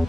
Hey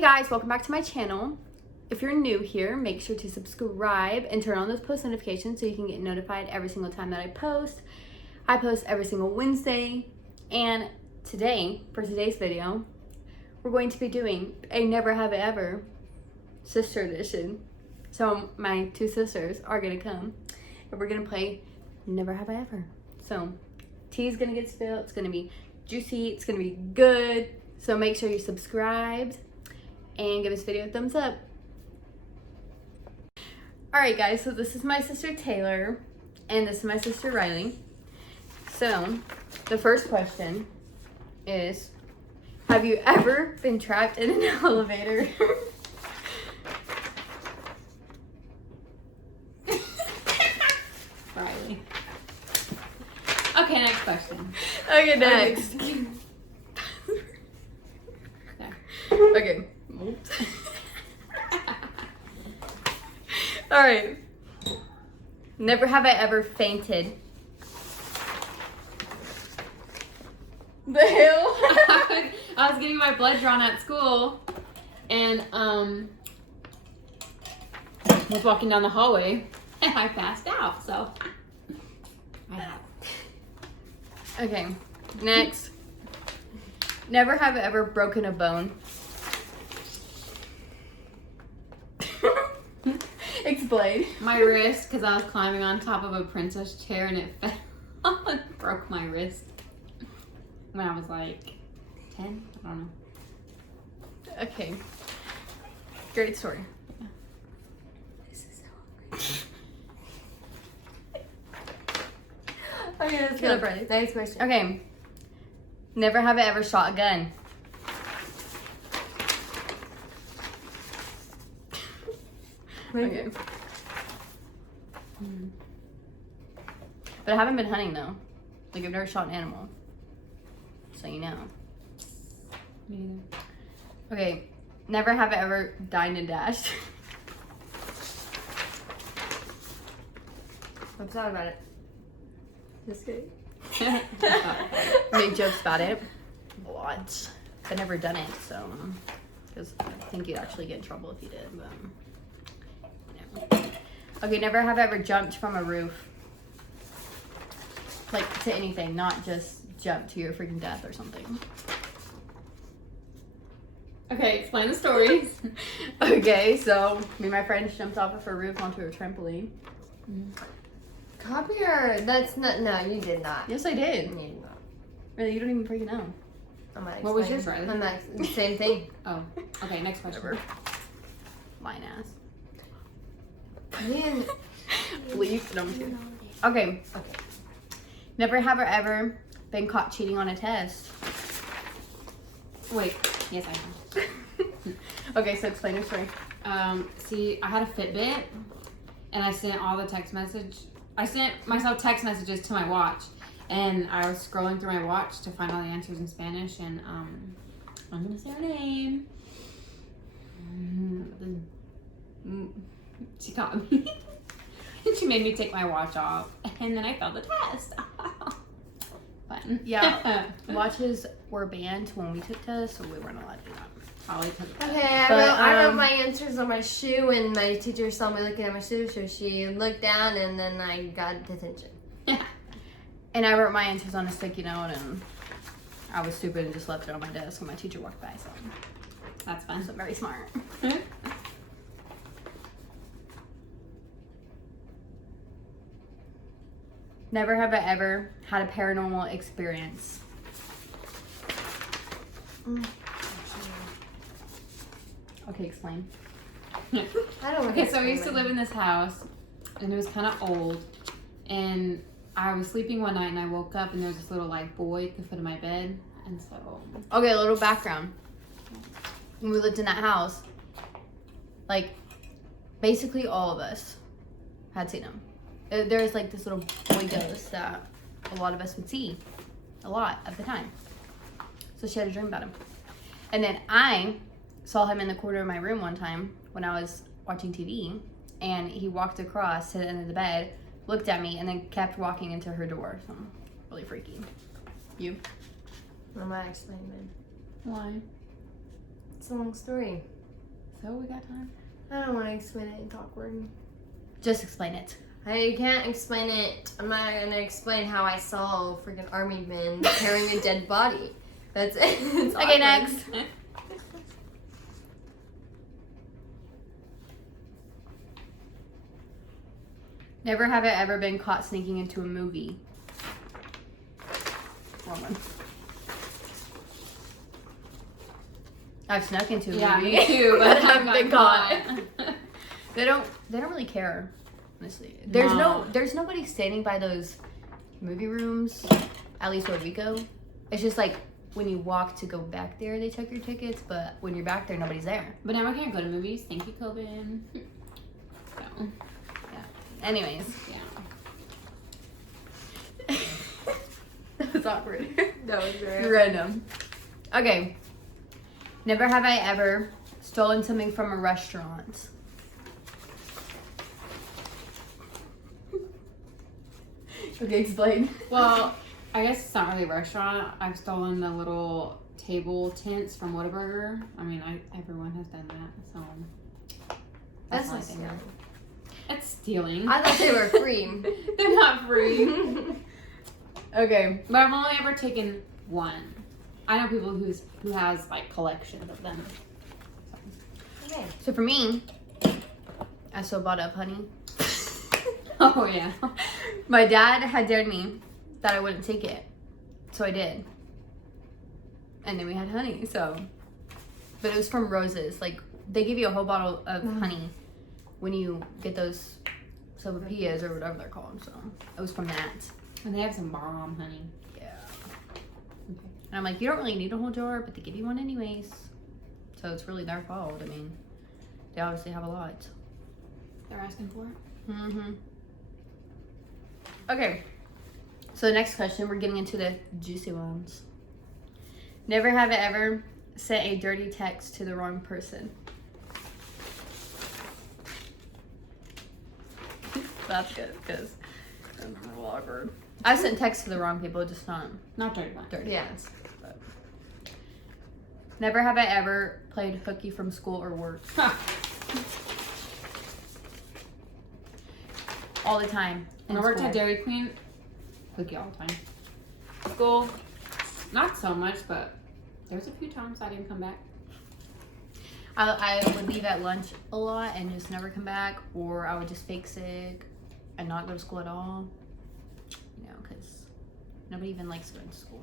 guys, welcome back to my channel. If you're new here, make sure to subscribe and turn on those post notifications so you can get notified every single time that I post. I post every single Wednesday, and today, for today's video, we're going to be doing a Never Have I Ever sister edition. So my two sisters are gonna come and we're gonna play Never Have I Ever. So tea's gonna get spilled, it's gonna be juicy, it's gonna be good. So make sure you're subscribed and give this video a thumbs up. Alright guys, so this is my sister Taylor and this is my sister Riley. So the first question is, have you ever been trapped in an elevator? Riley. Okay, next question. Okay, next. Okay. Alright. Never have I ever fainted. The hell? I was getting my blood drawn at school and was walking down the hallway and I passed out, so I have. Okay, next. Never have I ever broken a bone. Explain. My wrist, because I was climbing on top of a princess chair and it fell and broke my wrist when I was like 10. I don't know. Okay. Great story. This is so Okay, let's Go. go. Next question. Okay. Never have I ever shot a gun. Okay. But I haven't been hunting though. Like I've never shot an animal. So you know. Me neither. Okay. Never have I ever dined and dashed. I'm sorry about it. Just kidding. Make jokes about it. A lot. I've never done it, so because I think you'd actually get in trouble if you did, but okay, never have I ever jumped from a roof. Like to anything, not just jump to your freaking death or something. Okay, explain the story. Okay, so me and my friends jumped off of a roof onto a trampoline. Copy or that's not. No, you did not. Yes, I did. You did not. Really, you don't even freaking know. I'm not What was explaining. yours, Riley? I'm not. Same thing. Oh, okay, next question. Whatever. Lying ass. Man. Bleep. No, I'm kidding. Okay. Okay. Never have I ever been caught cheating on a test. Wait, yes, I can. Okay, so explain your story. See, I had a Fitbit, and I sent all the I sent myself text messages to my watch, and I was scrolling through my watch to find all the answers in Spanish, and I'm gonna say her name. She caught me, and she made me take my watch off, and then I failed the test. Fun. Yeah, watches were banned when we took tests, so we weren't allowed to do that. Probably because of that. Okay, But, I wrote my answers on my shoe, and my teacher saw me looking at my shoe, so she looked down, and then I got detention. And I wrote my answers on a sticky note, and I was stupid and just left it on my desk when my teacher walked by, so That's fun. so very smart. Never have I ever had a paranormal experience. Okay, explain. I don't. Okay, so we used to live in this house, and it was kind of old, and I was sleeping one night, and I woke up, and there was this little like boy at the foot of my bed, and so. Okay, a little background. When we lived in that house, like, basically all of us had seen him. There was like this little boy ghost that a lot of us would see a lot of the time. So she had a dream about him. And then I saw him in the corner of my room one time when I was watching TV, and he walked across to the end of the bed, looked at me, and then kept walking into her door. So, really freaky. You? I'm not explaining mine. Why? It's a long story. So we got time? I don't want to explain it. It's awkward. Just explain it. I can't explain it. I'm not gonna explain how I saw a freaking army man carrying a dead body. That's it. It's Okay, awkward. next. Never have I ever been caught sneaking into a movie. Wrong one. I've snuck into a Yeah, movie. me too, but I haven't been caught. caught. They don't really care. Honestly, No. there's nobody standing by those movie rooms. At least where we go, it's just like when you walk to go back there, they check your tickets. But when you're back there, nobody's there. But now I can't go to movies. Thank you, COVID. So, Anyways, yeah. that was awkward. That was very Random. Okay. Never have I ever stolen something from a restaurant. Okay, explain. Well, I guess it's not really a restaurant. I've stolen the little table tents from Whataburger. I mean, everyone has done that, so That's all I not think. stealing. That's stealing. I thought they were free. They're not free. Okay. But I've only ever taken one. I know people who has like collections of them. Okay. So for me, I still bought up honey. Oh yeah. My dad had dared me that I wouldn't take it. So I did. And then we had honey, so. But it was from Roses. Like, they give you a whole bottle of honey when you get those sopapillas or whatever they're called. So it was from that. And they have some bomb honey. Yeah. And I'm like, you don't really need a whole jar, but they give you one anyways. So it's really their fault. I mean, they obviously have a lot. They're asking for it. Mm-hmm. Okay. So the next question, we're getting into the juicy ones. Never have I ever sent a dirty text to the wrong person. That's good, because it's a little awkward. I've sent texts to the wrong people, just not Not dirty one. dirty Yeah. ones. But. Never have I ever played hooky from school or work. All the time. When in I worked school. at Dairy Queen, cookie all the time. School, not so much, but there's a few times I didn't come back. I would leave at lunch a lot and just never come back, or I would just fake sick and not go to school at all. You know, because nobody even likes going to school.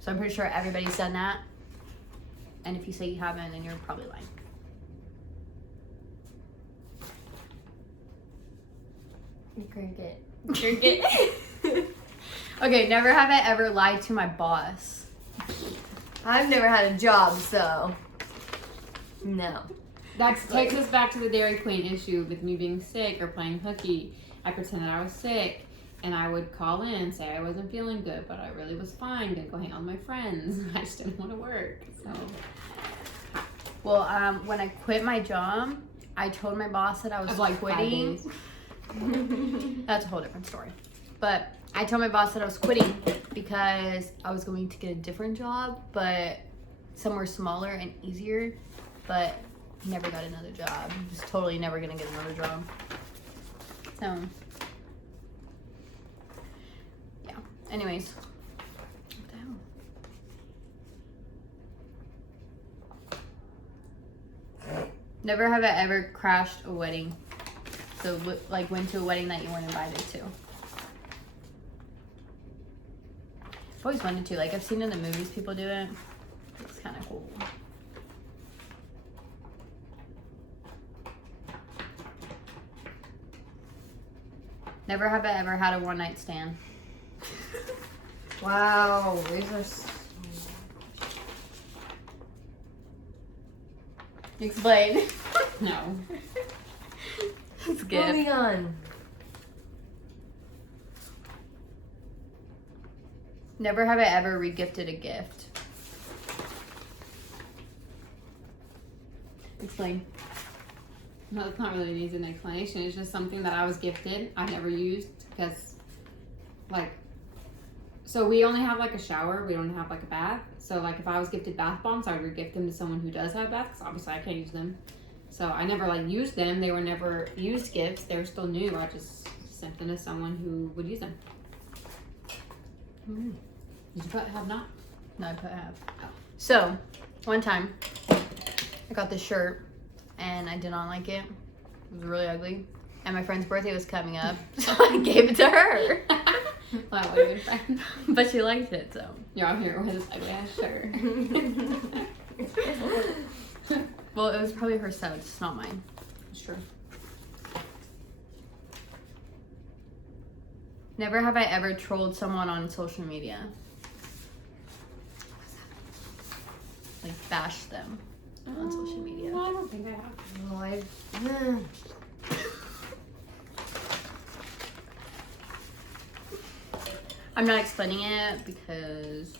So I'm pretty sure everybody's done that. And if you say you haven't, then you're probably lying. Cricket. Cricket. Okay, never have I ever lied to my boss. I've never had a job, so no. That takes us back to the Dairy Queen issue with me being sick or playing hooky. I pretended I was sick, and I would call in and say I wasn't feeling good, but I really was fine. Gonna go hang out with my friends. I just didn't want to work. So Well, when I quit my job, I told my boss that I was Of like 5 quitting. days. That's a whole different story. But I told my boss that I was quitting because I was going to get a different job, but somewhere smaller and easier, but never got another job. Just totally never gonna get another job. So, yeah. Anyways. What the hell? Never have I ever crashed a wedding. So, like, went to a wedding that you weren't invited to. I've always wanted to. Like, I've seen in the movies people do it. It's kind of cool. Never have I ever had a one-night stand. Wow, these are so... Explain. no. It's good. Moving on. Never have I ever regifted a gift. Explain. No, it's not really needs an explanation. It's just something that I was gifted. I never used because, like, so we only have like a shower. We don't have like a bath. So like if I was gifted bath bombs, I would gift them to someone who does have baths. Obviously, I can't use them. So I never like used them. They were never used gifts. They were still new. I just sent them to someone who would use them. Mm. Did you put have not? No, I put have. So, one time, I got this shirt, and I did not like it. It was really ugly. And my friend's birthday was coming up, so I gave it to her. Wow, what a good friend. But she liked it, so. You're out here with this ugly ass shirt. Well, it was probably her set, it's not mine. It's true. Never have I ever trolled someone on social media. Like, bashed them on social media. No, I don't think I have. Oh, I'm not explaining it because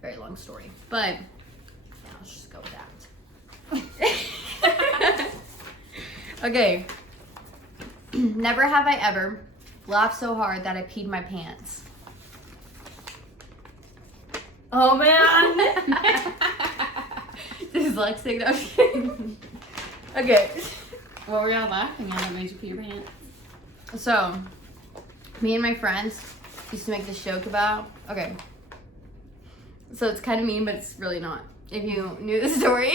very long story, but I'll just go with that. Okay. Never have I ever laughed so hard that I peed my pants. oh man. Dyslexic. No, I'm kidding. Okay. What were y'all laughing at that made you pee your pants? So, me and my friends used to make this joke about. Okay. So it's kind of mean, but it's really not. If you knew the story.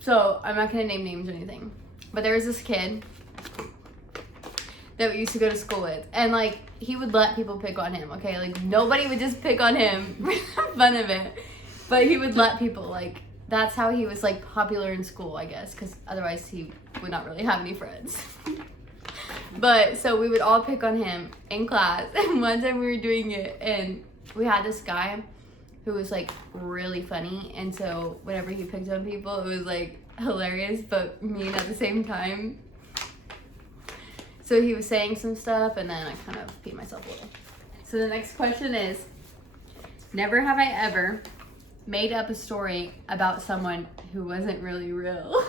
So I'm not gonna name names or anything, but there was this kid that we used to go to school with, and like he would let people pick on him. Okay, like nobody would just pick on him for fun of it, but he would let people like. That's how he was like popular in school, I guess, because otherwise he would not really have any friends. But so we would all pick on him in class, and one time we were doing it, and we had this guy who was like really funny, and so whenever he picked on people, it was like hilarious but mean at the same time. So he was saying some stuff, and then I kind of peed myself a little. So the next question is, never have I ever made up a story about someone who wasn't really real.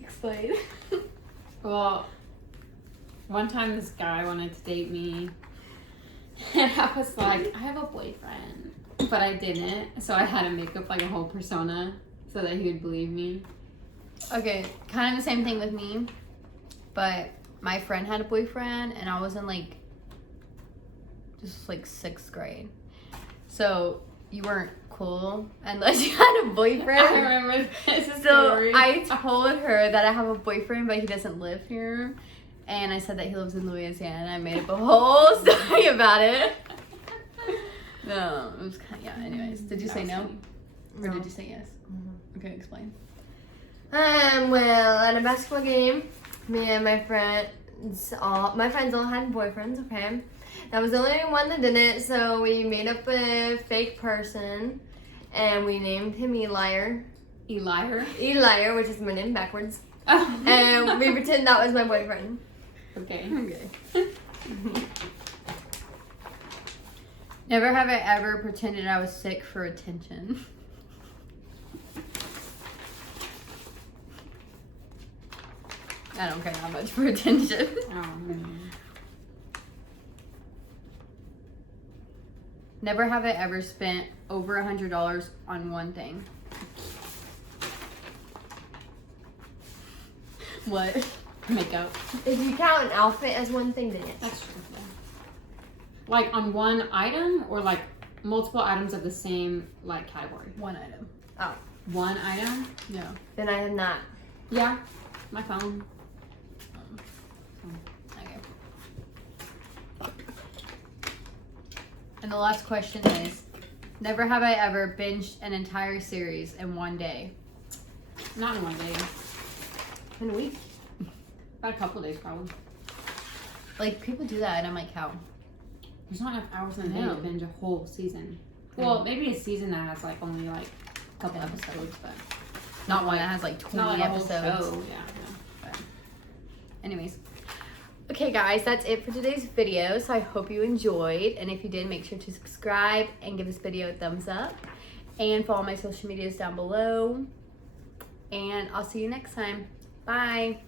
Explain. Well, one time this guy wanted to date me, and I was like, I have a boyfriend, but I didn't, so I had to make up like a whole persona so that he would believe me. Okay, kind of the same thing with me, but my friend had a boyfriend, and I was in like, just like 6th grade. So you weren't cool unless you had a boyfriend. I remember this So story. I told her that I have a boyfriend, but he doesn't live here. And I said that he lives in Louisiana, and I made up a whole story about it. No, it was kind of, yeah, anyways. Did you That say was no? funny. Or No. did you say yes? Okay, explain. Well, at a basketball game, me and my friends all had boyfriends, okay? I was the only one that didn't, so we made up a fake person, and we named him Elier, which is my name backwards, and we pretend that was my boyfriend. Okay. Okay. Never have I ever pretended I was sick for attention. I don't care that much for attention. Never have I ever spent over $100 on one thing. What? Makeup. If you count an outfit as one thing, then yes. That's true. Yeah. Like on one item or like multiple items of the same like category? One item. Oh, One item? No. then I have not. Yeah. My phone. Okay. And the last question is, never have I ever binged an entire series in one day. Not in one day. In a week. About a couple days probably. Like, people do that, and I'm like, how? There's not enough hours in a day No. to binge a whole season. Well, maybe a season that has like only like a couple episodes, but Not one that has like it's 20 not like a whole episodes. show. Yeah. But anyways. Okay guys, that's it for today's video. So I hope you enjoyed, and if you did, make sure to subscribe and give this video a thumbs up, and follow my social medias down below, and I'll see you next time. Bye.